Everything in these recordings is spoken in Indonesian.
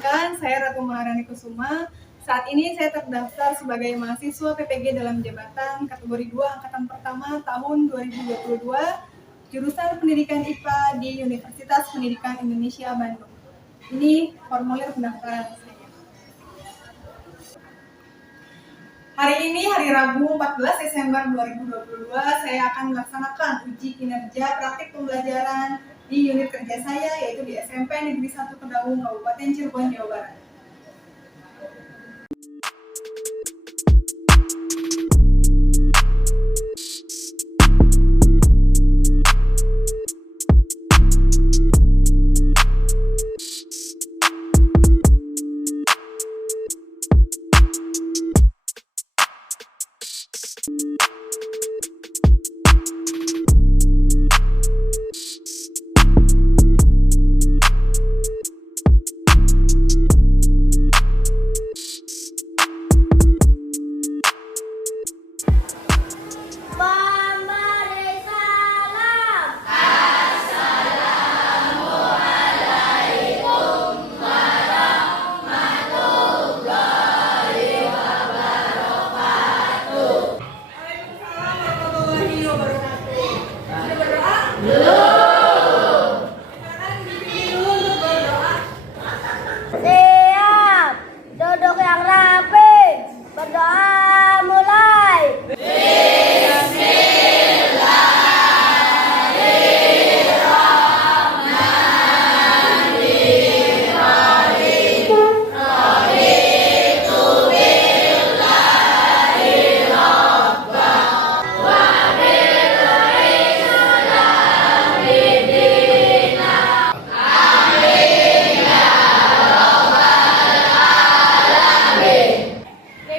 Perkenalkan, saya Ratu Maharani Kusuma. Saat ini saya terdaftar sebagai mahasiswa PPG dalam jabatan kategori 2 angkatan pertama tahun 2022, jurusan Pendidikan IPA di Universitas Pendidikan Indonesia Bandung. Ini formulir pendaftaran saya. Hari ini, hari Rabu 14 Desember 2022, saya akan melaksanakan uji kinerja praktik pembelajaran di unit kerja saya, yaitu di SMP Negeri 1 Kedaung, Kabupaten Cirebon, Jawa Barat. Siap, duduk yang rapi, berdoa mulai.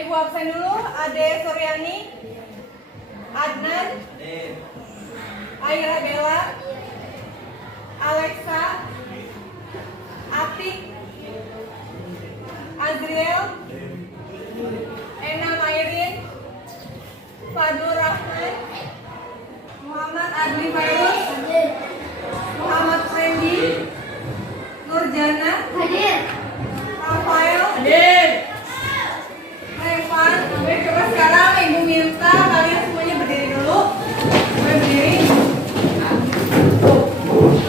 Ibu absen dulu, Ade Suryani, Adnan, Aira Bella, Alexa, Atik, Azriel, Ena Mairin, Fadul Rahman, Muhammad Adli Fairuz, Muhammad Fendi, Nurjana, Rafael, Revan. Coba sekarang Ibu minta kalian semuanya berdiri dulu. Boleh berdiri.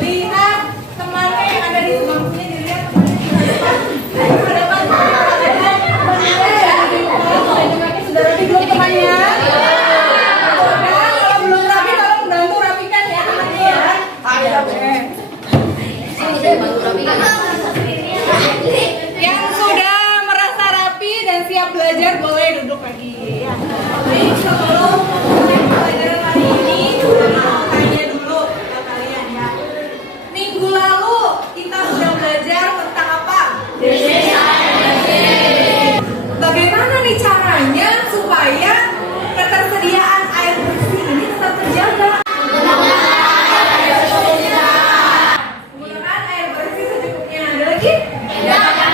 Lihat temannya yang ada di sebangkunya, dilihat temannya di hadapan. Sudah rapi belum temannya? Sudah, kalau belum rapi tolong bantu rapikan ya temannya ya. Yang sudah merasa rapi dan siap belajar boleh duduk lagi ya. Baik, sebelum mulai pelajaran hari ini, saya mau tanya dulu ke kalian ya. Minggu lalu kita sudah belajar tentang apa? Bagaimana nih caranya supaya ketersediaan air bersih ini tetap terjaga? Menggunakan air bersih secukupnya. Ada lagi? Jangan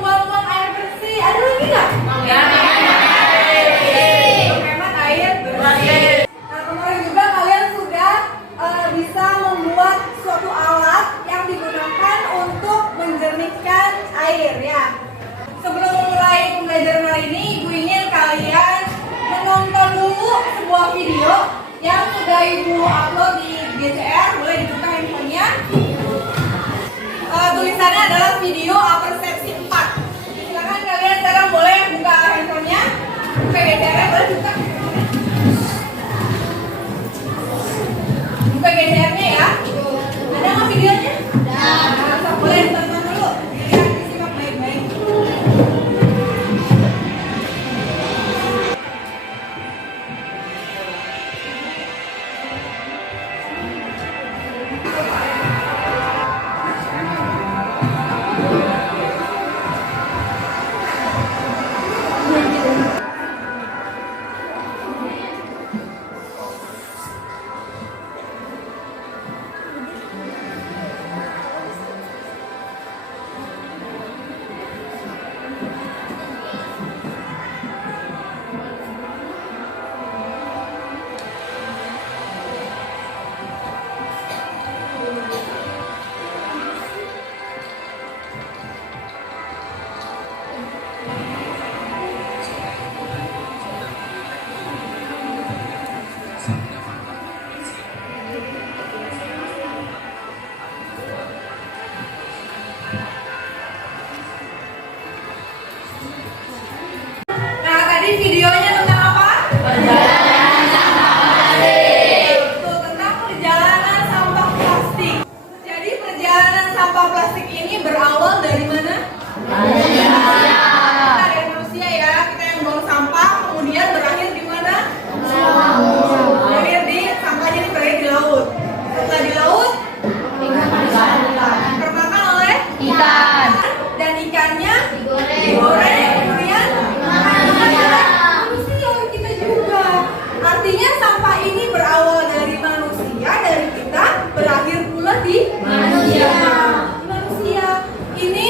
buang-buang air bersih. Ada lagi nggak? Hemat air bersih. Nah, kemarin juga kalian sudah bisa membuat suatu alat yang digunakan untuk menjernihkan air ya. Sebelum memulai pembelajaran hari ini, Ibu ingin kalian menonton dulu sebuah video yang sudah Ibu upload di GCR. Boleh dibuka handphonenya. Tulisannya adalah video persepsi 4. Silakan kalian sekarang boleh buka handphonenya. Buka GCR, boleh buka. Buka GCR-nya ya. Ada nggak videonya? Ada. Boleh ditonton dulu. Dilihat, disimak baik-baik. Ikan. Dan ikannya Digoreng. kemudian manusia kita juga. Artinya sampah ini berawal dari manusia, dari kita, berakhir pula di Manusia. Manusia. Ini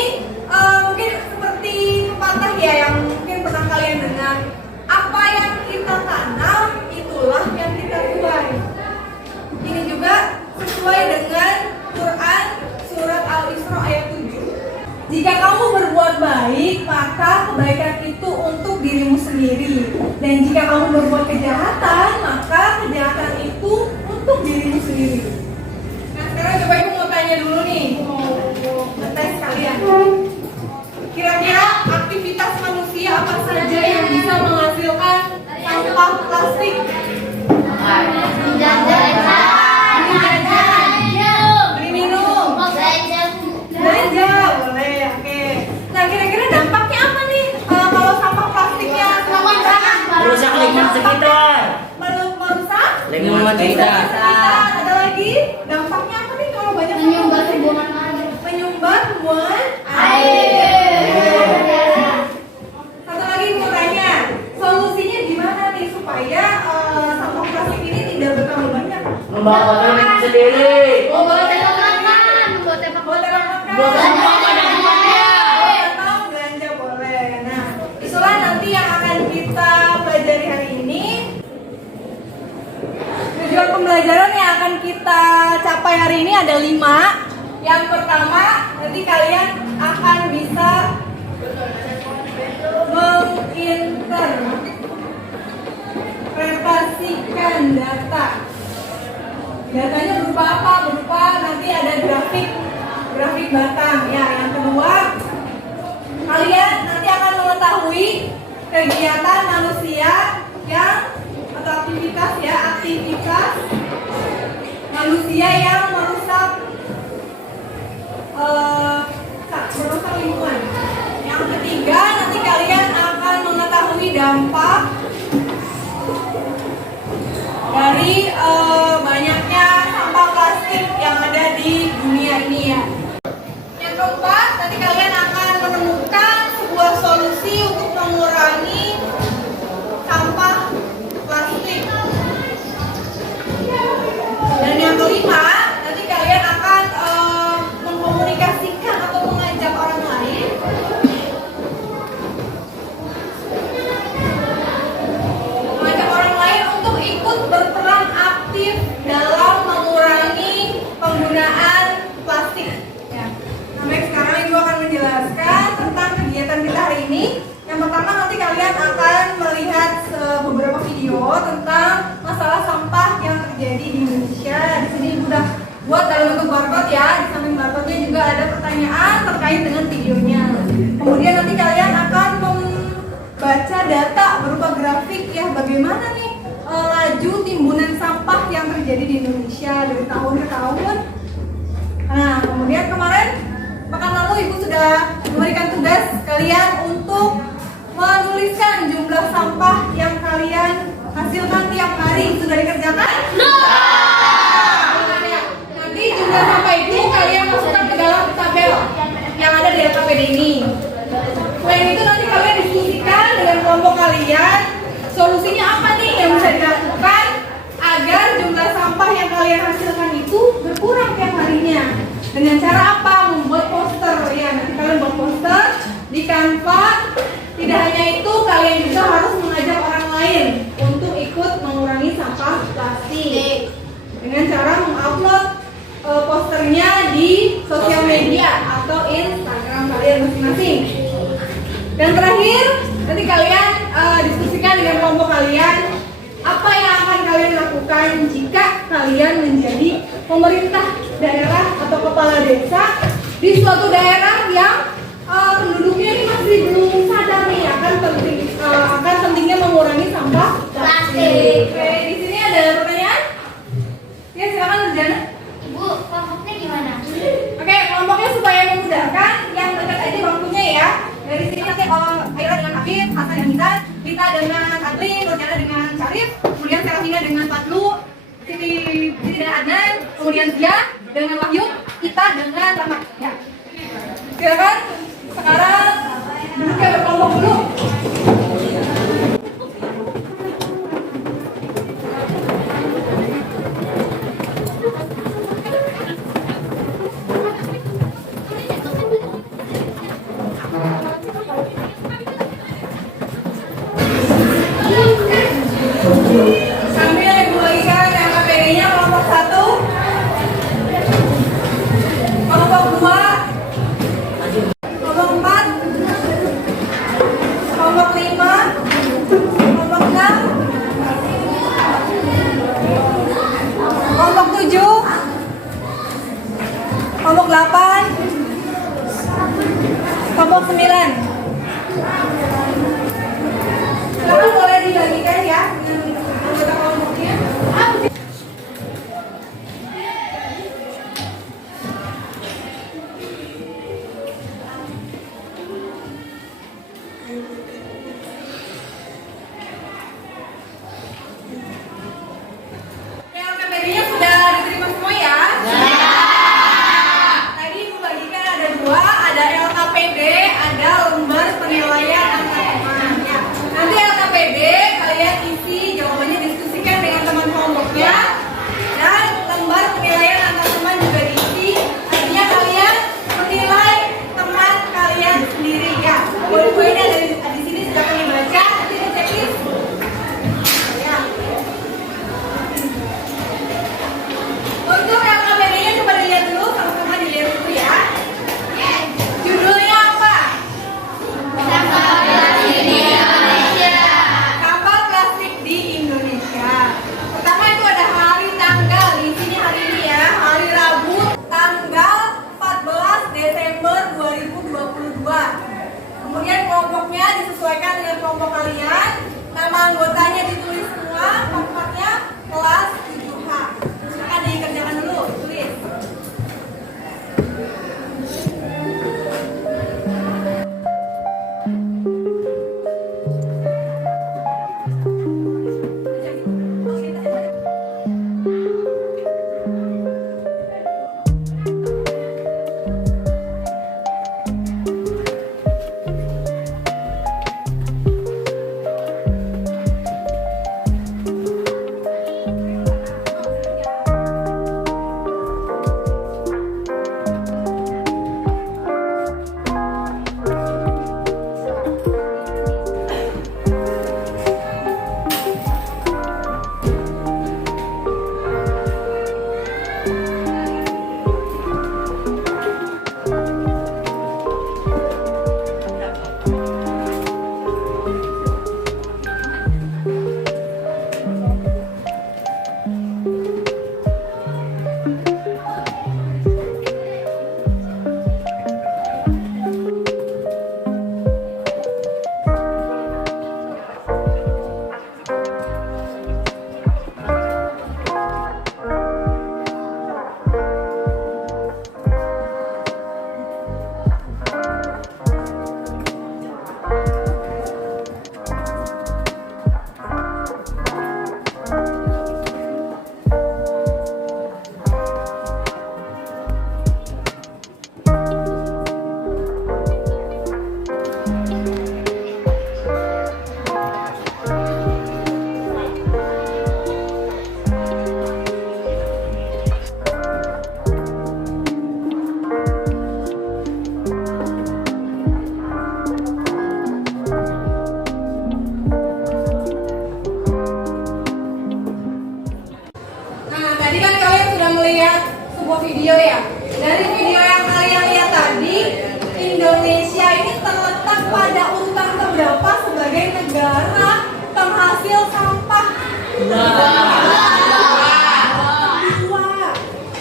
mungkin seperti pepatah ya yang mungkin pernah kalian dengar. Apa yang kita tanam, itulah yang kita tuai. Ini juga sesuai dengan Quran surat Al-Isra ayat 7. Jika kamu berbuat baik, maka kebaikan itu untuk dirimu sendiri. Dan jika kamu berbuat kejahatan, maka kejahatan itu untuk dirimu sendiri. Nah, sekarang coba ibu mau tanya dulu nih, mau ngetes kalian. Kira-kira aktivitas manusia apa saja yang bisa menghasilkan sampah plastik? Beli minum, belanja, boleh, oke. Nah, kira-kira dampaknya apa nih kalau sampah plastiknya semakin banyak? Merusak lingkungan sekitar. Merusak Lingkungan sekitar. Ada lagi dampaknya apa nih kalau banyak Menyumbat pembuangan air. menyumbat pembuangan Satu lagi mau tanya, solusinya gimana nih supaya sampah plastik ini tidak bertambah banyak? Membawa kotoran itu sendiri. Bawa tembak makan. Bawa tembak Buat makan. makan. Bawa sampah pada tempatnya. Atau belanja boleh. Nah, itulah nanti yang akan kita pelajari hari ini. Tujuan pembelajaran yang akan kita capai hari ini ada 5. Yang pertama, nanti kalian akan bisa menginterpretasikan data. Datanya berupa apa? Berupa nanti ada grafik batang. Ya, yang kedua, kalian nanti akan mengetahui kegiatan manusia yang atau aktivitas manusia yang merusak lingkungan. Yang ketiga, nanti kalian akan mengetahui dampak dari banyaknya sampah plastik yang ada di dunia ini ya. Yang keempat, nanti kalian akan menemukan sebuah solusi untuk mengurangi sampah plastik. Dan yang kelima, nanti kalian akan mengkomunikasikan atau mengajak orang lain untuk ikut berperan aktif dalam mengurangi penggunaan plastik. Ya. Nah, baik, sekarang Ibu akan menjelaskan tentang kegiatan kita hari ini. Yang pertama, nanti kalian akan melihat beberapa video tentang masalah sampah yang terjadi di Indonesia. Di sini Ibu udah buat dalam bentuk barcode ya. Di samping barcode-nya juga ada pertanyaan terkait dengan videonya. Kemudian nanti kalian akan membaca data berupa grafik ya, bagaimana nih laju timbunan sampah yang terjadi di Indonesia dari tahun ke tahun. Nah, kemudian kemarin pekan lalu Ibu sudah memberikan tugas kalian untuk menuliskan jumlah sampah yang kalian hasilkan tiap hari. Sudah dikerjakan? Nanti jumlah sampah itu kalian masukkan ke dalam tabel yang ada di LKPD ini. Selain itu nanti kalian diskusikan dengan kelompok kalian solusinya apa nih yang bisa dilakukan agar jumlah sampah yang kalian hasilkan itu berkurang tiap harinya. Dengan cara apa? Membuat poster ya. Nanti kalian buat poster di Canva. Tidak hanya itu, kalian juga harus mengajak orang lain untuk ikut mengurangi sampah plastik dengan cara mengupload posternya di sosial media atau Instagram kalian masing-masing. Dan terakhir, nanti kalian diskusikan dengan kelompok kalian apa yang akan kalian lakukan jika kalian menjadi pemerintah daerah atau kepala desa di suatu daerah yang penduduknya ini masih belum sadar nih akan pentingnya mengurangi sampah plastik. Oke, di sini ada pertanyaan? Ya, silakan Nurjana. Ibu, kelompoknya gimana? Oke, kelompoknya supaya memudahkan yang dekat aja bangkunya ya. Dari sini nanti Aira dengan Afif, Hasan dan Intan, Lita dengan Adli, Nurjana dengan Syarif, kemudian Serafina dengan Fatlu, Siti dan Adnan, kemudian Zia dengan Wahyu, kita dengan Rahmat. Ya. Silakan sekarang duduk ya berkelompok dulu. Sambil ibu bagikan LKPD-nya kelompok 1, kelompok 2, kelompok 4, kelompok 5, kelompok 6, kelompok 7, kelompok 8, kelompok 9. Silakan boleh dibagikan ya dengan anggota kelompoknya. LKPD-nya sudah diterima semua ya? Tadi ibu bagikan ada 2, ada LKPD, ada lembar penilaian antar teman. Ya. Nanti LKPD kalian isi jawabannya, diskusikan dengan teman kelompoknya, dan lembar penilaian antar teman juga diisi. Artinya kalian menilai teman kalian sendiri ya. Poin-poinnya ada di sini, silakan dibaca, nanti dicekis. Ya. Untuk LKPD-nya coba dilihat dulu, sama-sama dilihat dulu ya. Judulnya apa? Sampah plastik di Indonesia. Pertama itu ada hari tanggal, di sini hari ini ya, hari Rabu, tanggal 14 Desember 2022. Kemudian kelompoknya disesuaikan dengan kelompok kalian. Nama anggotanya ditulis semua, kelompoknya kelas 7H. Silakan dikerjakan dulu, tulis. video ya. Dari video yang kalian lihat tadi, Indonesia ini terletak pada urutan keberapa sebagai negara penghasil sampah?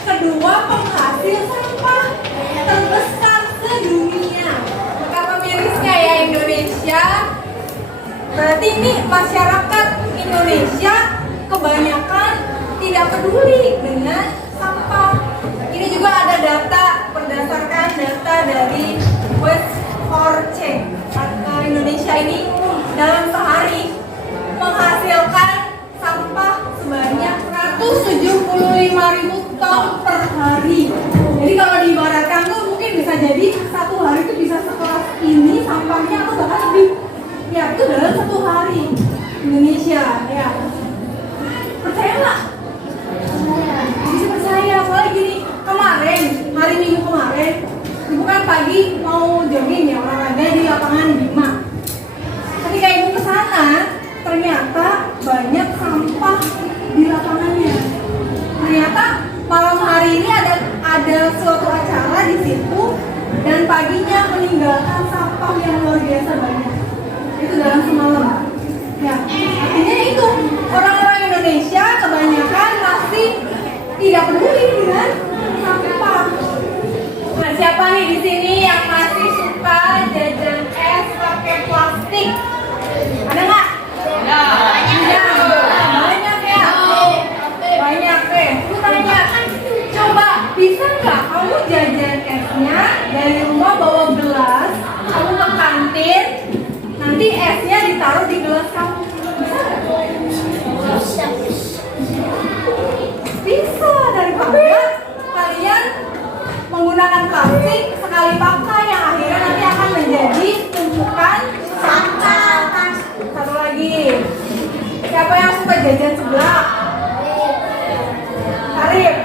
Kedua penghasil sampah terbesar sedunia. Maka pemirisnya ya Indonesia. Berarti ini masyarakat Indonesia kebanyakan tidak peduli dengan sampah. Ini juga ada data berdasarkan data dari Waste for Change. Indonesia ini dalam sehari menghasilkan sampah sebanyak 175.000 ton per hari. Jadi kalau diibaratkan tuh mungkin bisa jadi satu hari itu bisa sekelas ini sampahnya atau bahkan lebih. Ya, itu dalam satu hari. Indonesia, ya. Percaya nggak? Bisa percaya, soalnya gini, kemarin, hari Minggu kemarin, ibu kan pagi mau jogging ya, olahraga di lapangan Bima. Ketika ibu ke sana, ternyata banyak sampah di lapangannya. Ternyata malam hari ini ada suatu acara di situ dan paginya meninggalkan sampah yang luar biasa banyak. Itu dalam semalam. Ya, artinya itu orang-orang Indonesia kebanyakan masih tidak peduli dengan sampah. Nah, siapa nih di sini yang masih suka jajan es pakai plastik? Ada nggak? Ya, banyak ya. Banyak deh. Aku tanya, coba bisa nggak kamu jajan esnya dari rumah bawa gelas, kamu ke kantin, nanti esnya ditaruh di gelas kamu? Bisa nggak? Bisa, daripada kalian menggunakan plastik sekali pakai yang akhirnya nanti akan menjadi tumpukan sampah. Satu lagi, siapa yang suka jajan seblak? Arif.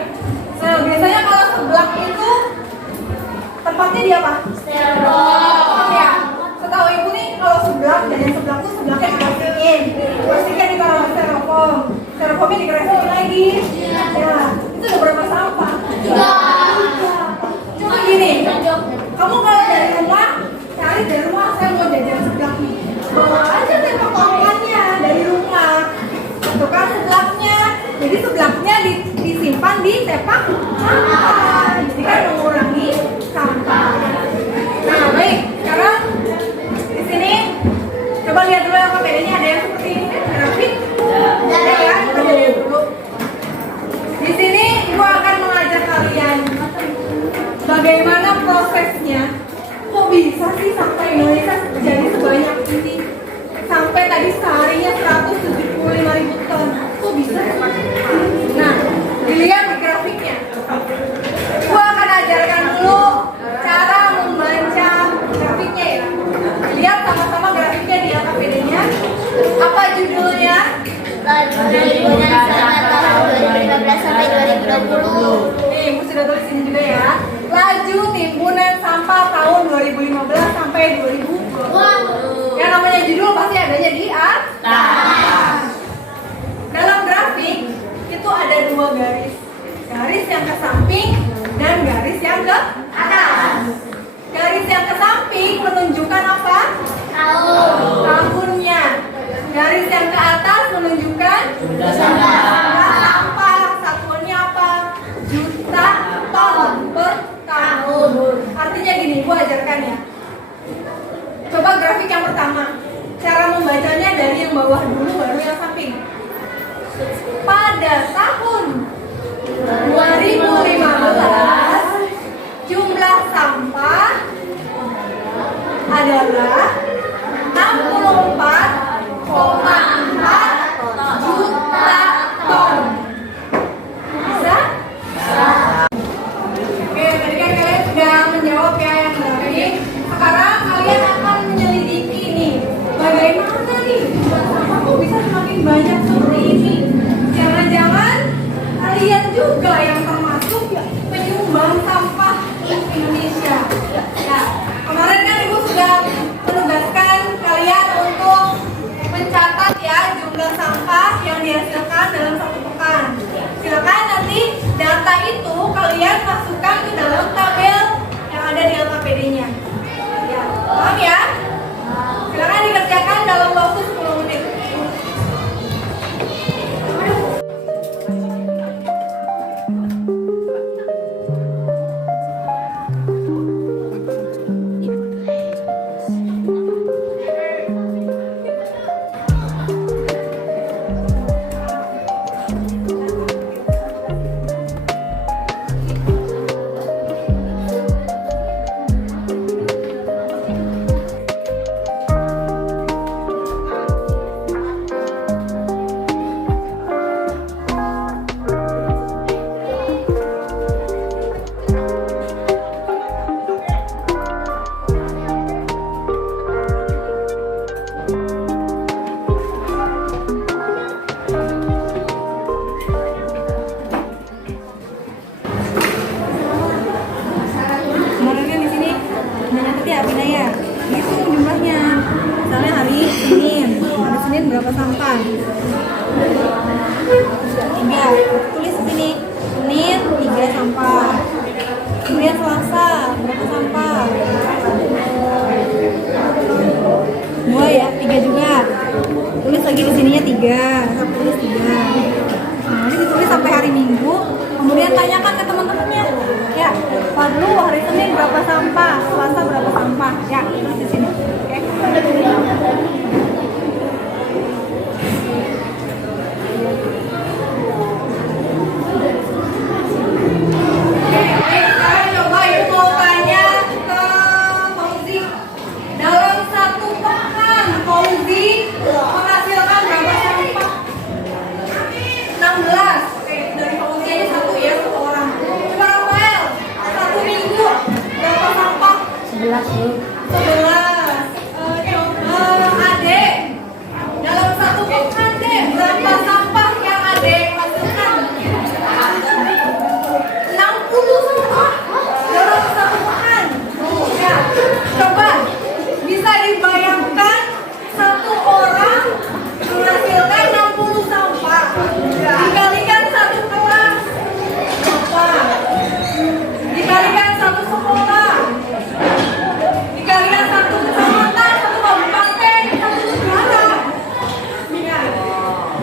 Nah, biasanya kalau seblak itu tempatnya di apa? Styrofoam. Ya. Setahu ibu nih, kalau seblak, jajan seblak tuh seblaknya diplastikin. Plastiknya ditaruh di styrofoam. Styrofoamnya dikeresekin lagi. Ya, itu udah berapa sampah? Juga. Coba gini, kamu kalau dari rumah, cari dari rumah, saya mau jajan seblak nih. Bawa aja tempat pangkatnya dari rumah. Tentukan seblaknya. Jadi seblaknya disimpan di tepak sampah. Jadi kan mengurangi sampah. Nah, baik. Sekarang di sini coba lihat dulu yang bedanya, ada yang seperti ini kan grafik. Ada ya, coba lihat dulu. Di sini ibu akan mengajak kalian bagaimana prosesnya. Kok bisa sih sampah Indonesia jadi sebanyak ini? Sampai tadi seharinya 175.000 ton. Kok bisa? Nah, dilihat di grafiknya. Gua akan ajarkan dulu cara membaca grafiknya ya. Lihat sama-sama grafiknya di LKPD-nya. Apa judulnya? Liburan selama tahun 2015 sampai 2020. Nih, ibu sudah tulis ini juga ya. Laju timbunan sampah tahun 2015 sampai 2020. Yang namanya judul pasti adanya di atas. Dalam grafik itu ada dua garis. Garis yang ke samping dan garis yang ke atas. Garis yang ke samping menunjukkan apa? Tahunnya. Garis yang ke atas menunjukkan Jumlah sampah. sampah. Satuannya apa? Juta ton per tahun. Artinya gini, gua ajarkan ya. Coba grafik yang pertama. Cara membacanya dari yang bawah dulu baru yang samping. Pada tahun 2015 jumlah sampah adalah 64,4 juta ton. Bisa? Oke, tadi kan kalian sudah menjawab ya yang grafik. Sekarang kalian akan menyelidiki nih, bagaimana nih jumlah sampah kok bisa semakin banyak seperti ini. Jangan-jangan kalian juga yang termasuk ya penyumbang sampah di Indonesia. Ya, kemarin kan ibu sudah menugaskan ya Binaya. Hitung jumlahnya. Misalnya hari Senin berapa sampah? 3. Tulis di sini. Senin 3 sampah. Kemudian Selasa berapa sampah? 2 ya, 3 juga. Tulis lagi di sininya 3. Tulis 3. Nah, ini ditulis sampai hari Minggu. Kemudian tanyakan ke teman-temannya. Ya, Fadlu hari Senin berapa sampah? Selasa berapa sampah? Ya, tulis di sini. Oke. Sekarang coba Ibu tanya ke Fauzi. Dalam satu pekan Fauzi menghasilkan berapa sampah? 16. Oke, dari Fauzi aja satu ya, satu orang. Coba Rafael, satu minggu berapa sampah? 11 Bu. 11. Coba Ade, dalam satu pekan deh berapa sampah yang Ade hasilkan? 60 sampah dalam satu pekan. Ya, coba bisa dibayangkan satu orang menghasilkan 60 sampah. Dikalikan satu kelas berapa? Dikalikan satu sekolah. Dikalikan satu kecamatan, satu kabupaten, satu negara. Ya.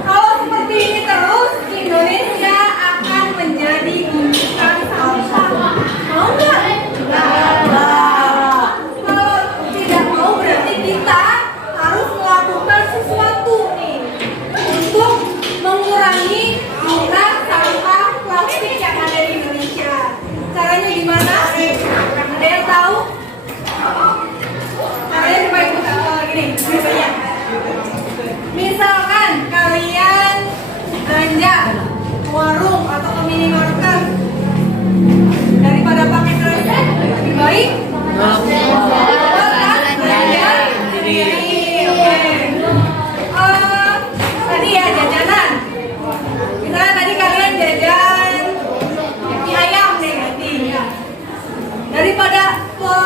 Kalau seperti ini terus, Indonesia akan menjadi gundukan sampah. Mau nggak? Nah, kalau tidak mau berarti kita harus melakukan sesuatu nih untuk mengurangi jumlah sampah plastik yang ada di Indonesia. Caranya gimana? Ada yang tahu? Caranya coba ibu gini, misalnya. Misalkan kalian belanja ke warung atau ke minimarket, daripada pakai kresek lebih baik belanja sendiri. Oke. Tadi ya jajanan. Misalnya tadi kalian jajan mie ayam nih nanti. Daripada ke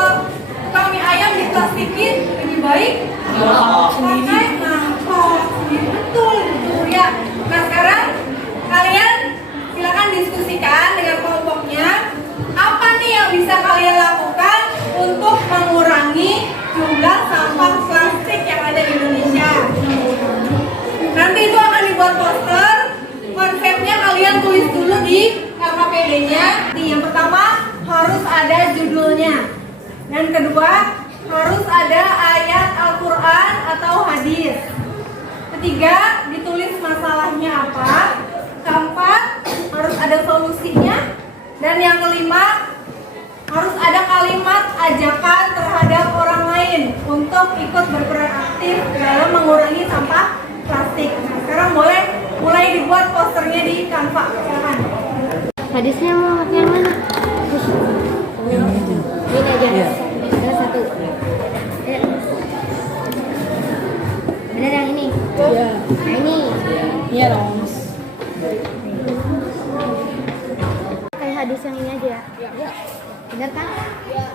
tukang mie ayam diplastikin lebih baik pakai mangkok. Betul gitu ya. Nah sekarang kalian silakan diskusikan dengan kelompoknya apa nih yang bisa kalian lakukan untuk mengurangi jumlah sampah plastik yang ada di Indonesia. Nanti itu akan dibuat poster. Konsepnya kalian tulis dulu di KKPD-nya. Yang pertama harus ada judulnya. Dan kedua harus ada ayat Al-Quran atau hadis. Ketiga ditulis masalahnya apa. Keempat harus ada solusinya. Dan yang kelima harus ada kalimat ajakan terhadap orang lain untuk ikut berperan aktif dalam mengurangi sampah plastik. Nah, sekarang boleh mulai dibuat posternya di Canva. Silakan. Hadisnya mau pakai yang mana? Ini aja. Ada satu. Ya. Bener yang ini? Iya. Nah, ini. Iya dong. Kayak hadis yang ini aja ya? Iya. Bener kan? Iya.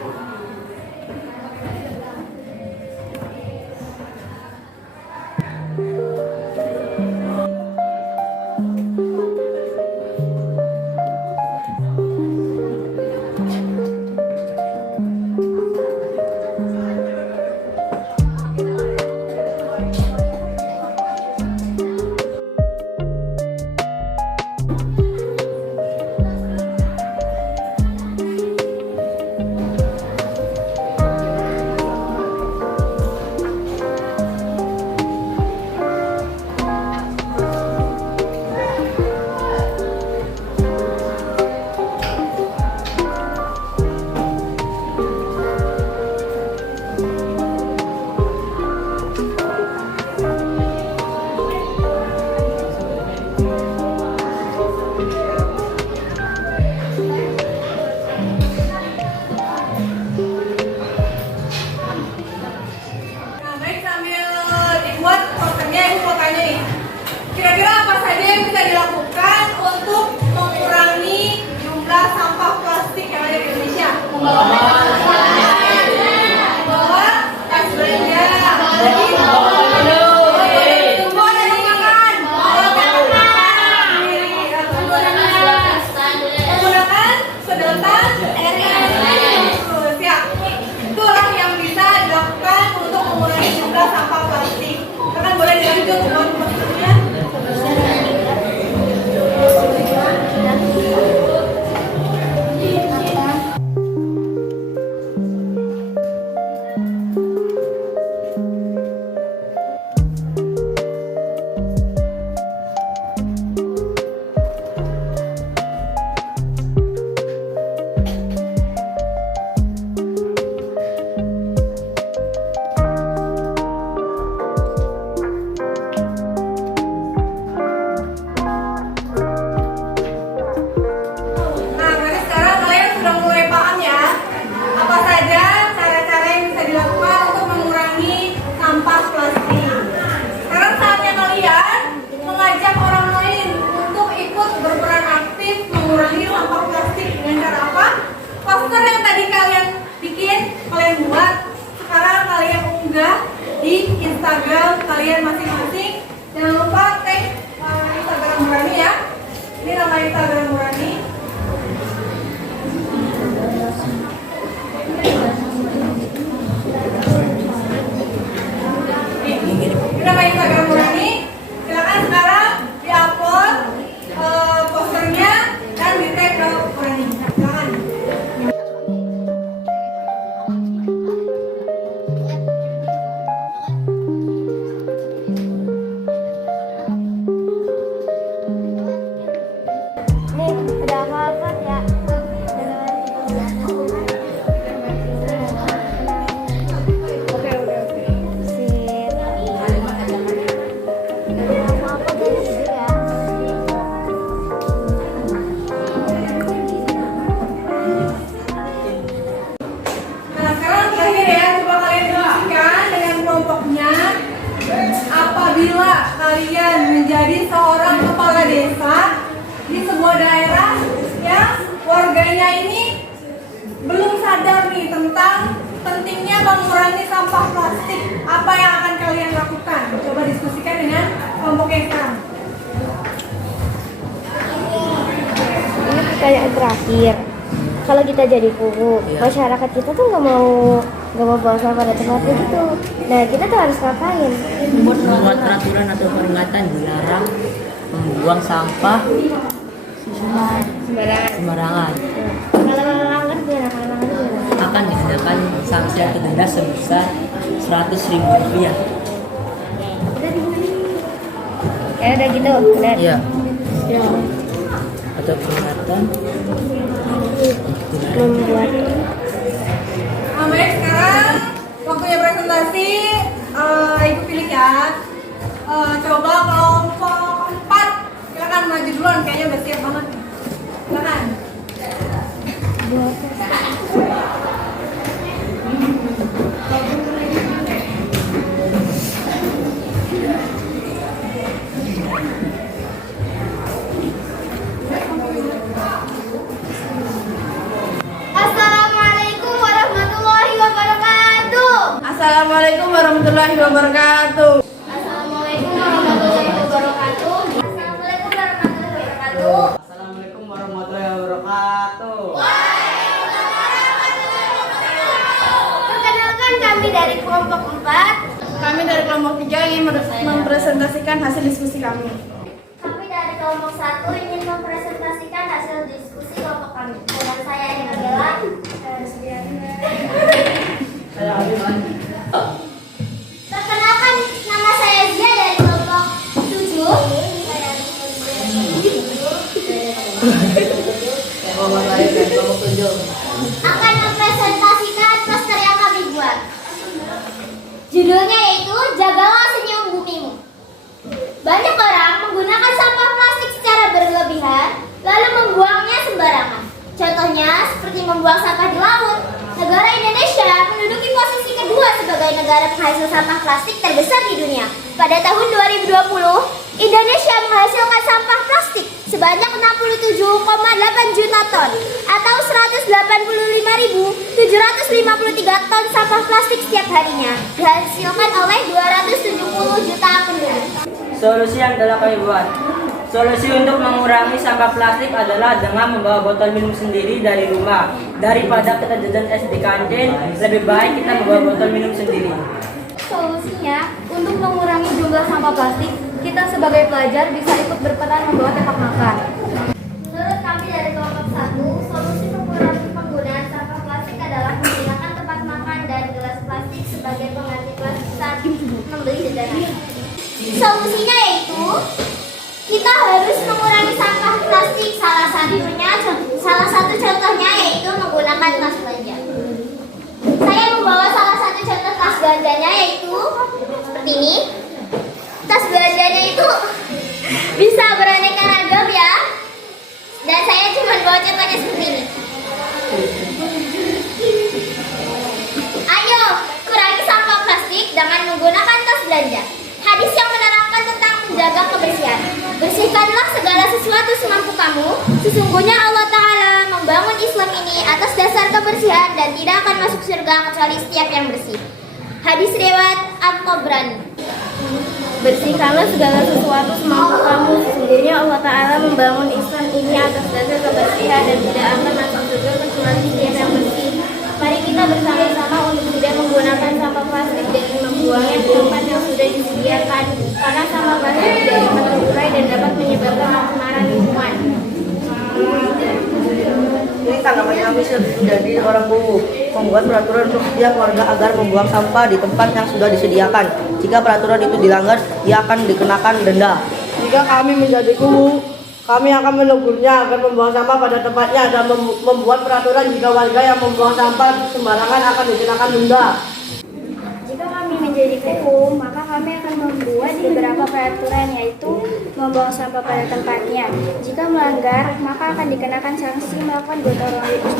poster yang tadi kalian bikin, kalian buat, sekarang kalian unggah di Instagram kalian masing-masing. Jangan lupa tag Instagram Murani ya. Ini nama Instagram Murani. Ini nama Instagram Murani. Silakan sekarang di-upload posternya dan di-tag ke Murani. Silakan. Nih, udah hafal ya. Sip. Apa dari sini ya? Nah sekarang terakhir ya, coba kalian diskusikan dengan kelompoknya. Apabila kalian menjadi seorang kepala desa di sebuah daerah yang warganya ini belum sadar nih tentang pentingnya mengurangi sampah plastik, apa yang akan kalian lakukan? Coba diskusikan dengan kelompoknya sekarang. Ini pertanyaan terakhir. Kalau kita jadi guru, masyarakat kita tuh nggak mau buang sampah pada tempatnya gitu. Nah, kita tuh harus ngapain? Membuat peraturan atau peringatan dilarang membuang sampah sembarangan. Kalau nggak gimana? Akan dikenakan sanksi atau denda sebesar Rp100.000. Udah gitu, udah. Iya. Atau peringatan Membuat Baik, sekarang waktunya presentasi. Ibu pilih ya. Coba kelompok 4. Silakan maju duluan, kayaknya udah siap banget. Silakan. Assalamualaikum warahmatullahi wabarakatuh. Assalamualaikum warahmatullahi wabarakatuh. Assalamualaikum warahmatullahi wabarakatuh. Assalamualaikum warahmatullahi wabarakatuh. Assalamualaikum warahmatullahi wabarakatuh. Perkenalkan, kami dari kelompok 4. Kami dari kelompok 3 ingin mempresentasikan hasil diskusi kami. Kami dari kelompok 1 ingin mempresentasikan hasil diskusi kelompok kami. Dan saya ini adalah perkenalkan, nama saya Zia dari kelompok 7. Akan mempresentasikan poster yang kami buat. Judulnya yaitu Jagalah Senyum Bumimu. Banyak orang menggunakan sampah plastik secara berlebihan lalu membuangnya sembarangan. Contohnya seperti membuang sampah di laut. Negara Indonesia menduduki posisi kedua sebagai negara penghasil sampah plastik terbesar di dunia. Pada tahun 2020, Indonesia menghasilkan sampah plastik sebanyak 67,8 juta ton atau 185.753 ton sampah plastik setiap harinya, dihasilkan oleh 270 juta penduduk. Solusi yang telah kami buat. Solusi untuk mengurangi sampah plastik adalah dengan membawa botol minum sendiri dari rumah. Daripada kita jajan es di kantin, lebih baik kita membawa botol minum sendiri. Solusinya, untuk mengurangi jumlah sampah plastik, kita sebagai pelajar bisa ikut berperan membawa tempat makan. Menurut kami dari kelompok 1, solusi mengurangi penggunaan sampah plastik adalah menggunakan tempat makan dan gelas plastik sebagai pengganti plastik saat membeli jajanan. Solusinya yaitu kita harus mengurangi sampah plastik. Salah satu contohnya yaitu menggunakan tas belanja. Saya membawa salah satu contoh tas belanjanya yaitu seperti ini. Tas belanjanya itu bisa beraneka ragam ya. Dan saya cuma bawa contohnya seperti ini. Ayo, kurangi sampah plastik dengan menggunakan tas belanja. Hadis yang menerangkan tentang menjaga kebersihan. Bersihkanlah segala sesuatu semampu kamu. Sesungguhnya Allah Ta'ala membangun Islam ini atas dasar kebersihan dan tidak akan masuk surga kecuali setiap yang bersih. Hadis riwayat At-Tabrani. Bersihkanlah segala sesuatu semampu kamu. Sesungguhnya Allah Ta'ala membangun Islam ini atas dasar kebersihan dan tidak akan masuk surga kecuali setiap yang bersih. Mari kita bersama-sama untuk tidak menggunakan sampah plastik dan membuangnya di tempat yang sudah disediakan, karena sampah plastik tidak dapat terurai dan dapat menyebabkan pencemaran lingkungan. Ini tanggapan kami dari orang Bowo, membuat peraturan untuk setiap warga agar membuang sampah di tempat yang sudah disediakan. Jika peraturan itu dilanggar, ia akan dikenakan denda. Jika kami menjadi guru, kami akan menegurnya agar membuang sampah pada tempatnya dan membuat peraturan jika warga yang membuang sampah sembarangan akan dikenakan denda. Jika kami menjadi guru, maka kami akan membuat beberapa peraturan, yaitu membuang sampah pada tempatnya. Jika melanggar, maka akan dikenakan sanksi melakukan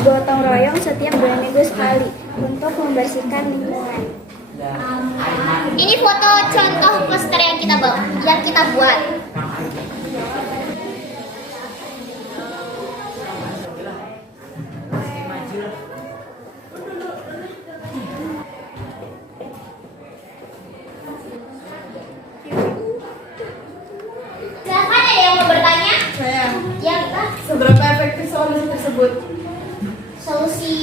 gotong royong setiap 2 minggu sekali untuk membersihkan lingkungan. Ini foto contoh poster yang kita buat. Silakan, ada yang mau bertanya? Saya. Ya, kita. Seberapa efektif solusi tersebut? Solusi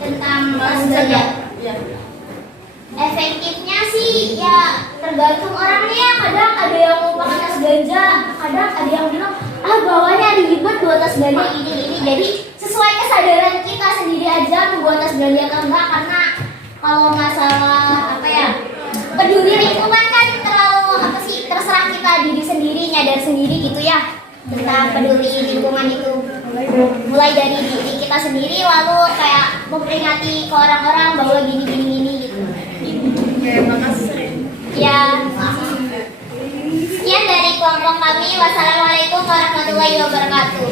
tentang ganja. Ya. Efektifnya sih ya tergantung orangnya. Kadang ada yang mau pakai tas ganja, kadang ada yang bilang bawahnya ribet buat tas ganja ini. Jadi sesuai kesadaran kita sendiri aja membuat tas ganja atau enggak, karena kalau masalah peduli lingkungan kan terserah kita diri sendiri, nyadar sendiri gitu ya tentang peduli lingkungan itu. Mulai dari diri kita sendiri, lalu kayak memperingati ke orang-orang bahwa gini gitu. Oke, makasih. Ya, sekian dari kelompok kami. Wassalamualaikum warahmatullahi wabarakatuh.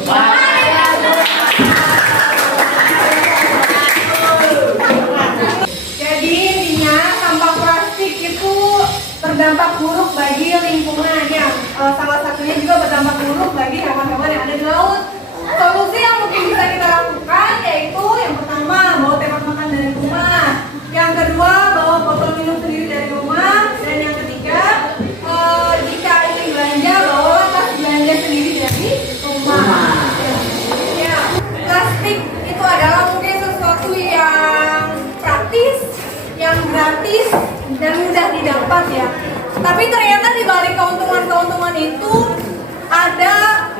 Jadi intinya sampah plastik itu berdampak buruk bagi lingkungan ya. Salah satunya juga berdampak buruk bagi hewan-hewan yang ada di laut. Solusi yang mungkin bisa kita lakukan yaitu yang pertama, bawa tempat makan dari rumah. Yang kedua, bawa botol minum sendiri dari rumah. Dan yang ketiga, jika ingin belanja, bawa tas belanja sendiri dari rumah. Ya, plastik itu adalah mungkin sesuatu yang praktis, yang gratis, dan mudah didapat ya. Tapi ternyata di balik keuntungan-keuntungan itu ada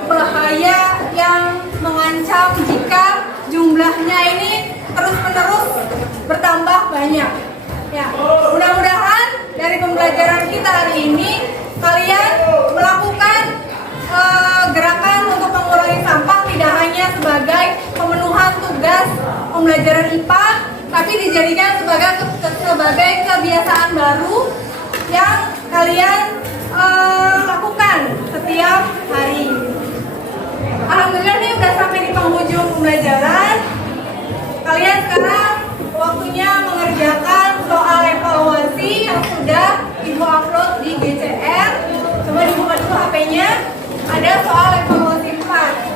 bahaya yang mengancam jika jumlahnya ini terus-menerus bertambah banyak. Ya, mudah-mudahan dari pembelajaran kita hari ini kalian melakukan gerakan untuk mengurangi sampah tidak hanya sebagai pemenuhan tugas pembelajaran IPA, tapi dijadikan sebagai kebiasaan baru yang kalian lakukan setiap hari. Alhamdulillah nih udah sampai di penghujung pembelajaran. Kalian sekarang waktunya mengerjakan soal evaluasi yang sudah Ibu upload di GCR. Coba dibuka dulu HP-nya. Ada soal evaluasi 4.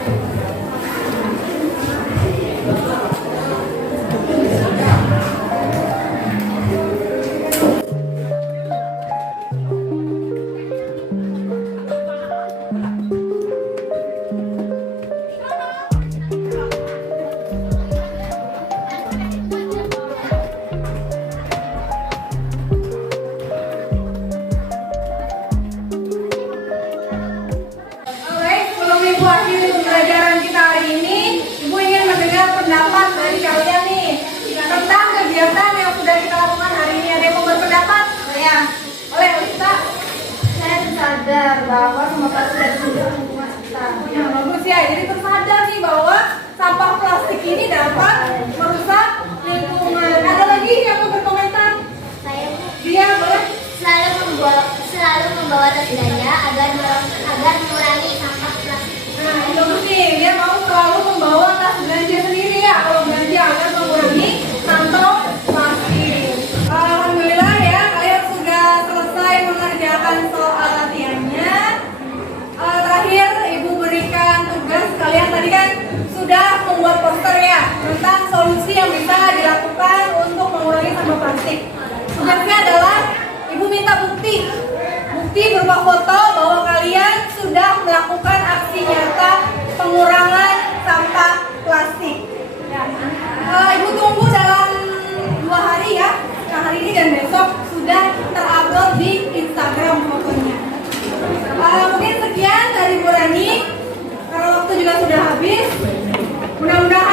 Ibu akhiri pembelajaran kita hari ini, Ibu ingin mendengar pendapat dari kalian nih tentang kegiatan yang sudah kita lakukan hari ini. Ada yang mau berpendapat? Saya. Oleh Lisa. Saya tersadar bahwa sampah plastik sudah lingkungan kita. Ya, bagus ya. Jadi tersadar nih bahwa sampah plastik ini dapat merusak lingkungan. Ada lagi yang mau berkomentar? Saya Dia boleh. selalu membawa tas ganja agar mengurangi sampah plastik. Nah, bagus nih. Dia mau selalu membawa tas belanja sendiri ya. Kalau belanja agar mengurangi kantong plastik. Alhamdulillah ya, kalian sudah selesai mengerjakan soal latihannya. Terakhir, Ibu berikan tugas kalian tadi kan sudah membuat poster ya tentang solusi yang bisa dilakukan untuk mengurangi sampah plastik. Tugasnya adalah Ibu minta bukti berupa foto bahwa kalian sudah melakukan aksi nyata pengurangan sampah plastik. Ibu tunggu dalam 2 hari ya. Nah, hari ini dan besok sudah terupload di Instagram fotonya. Mungkin sekian dari Bu Rani. Karena waktu juga sudah habis. Mudah-mudahan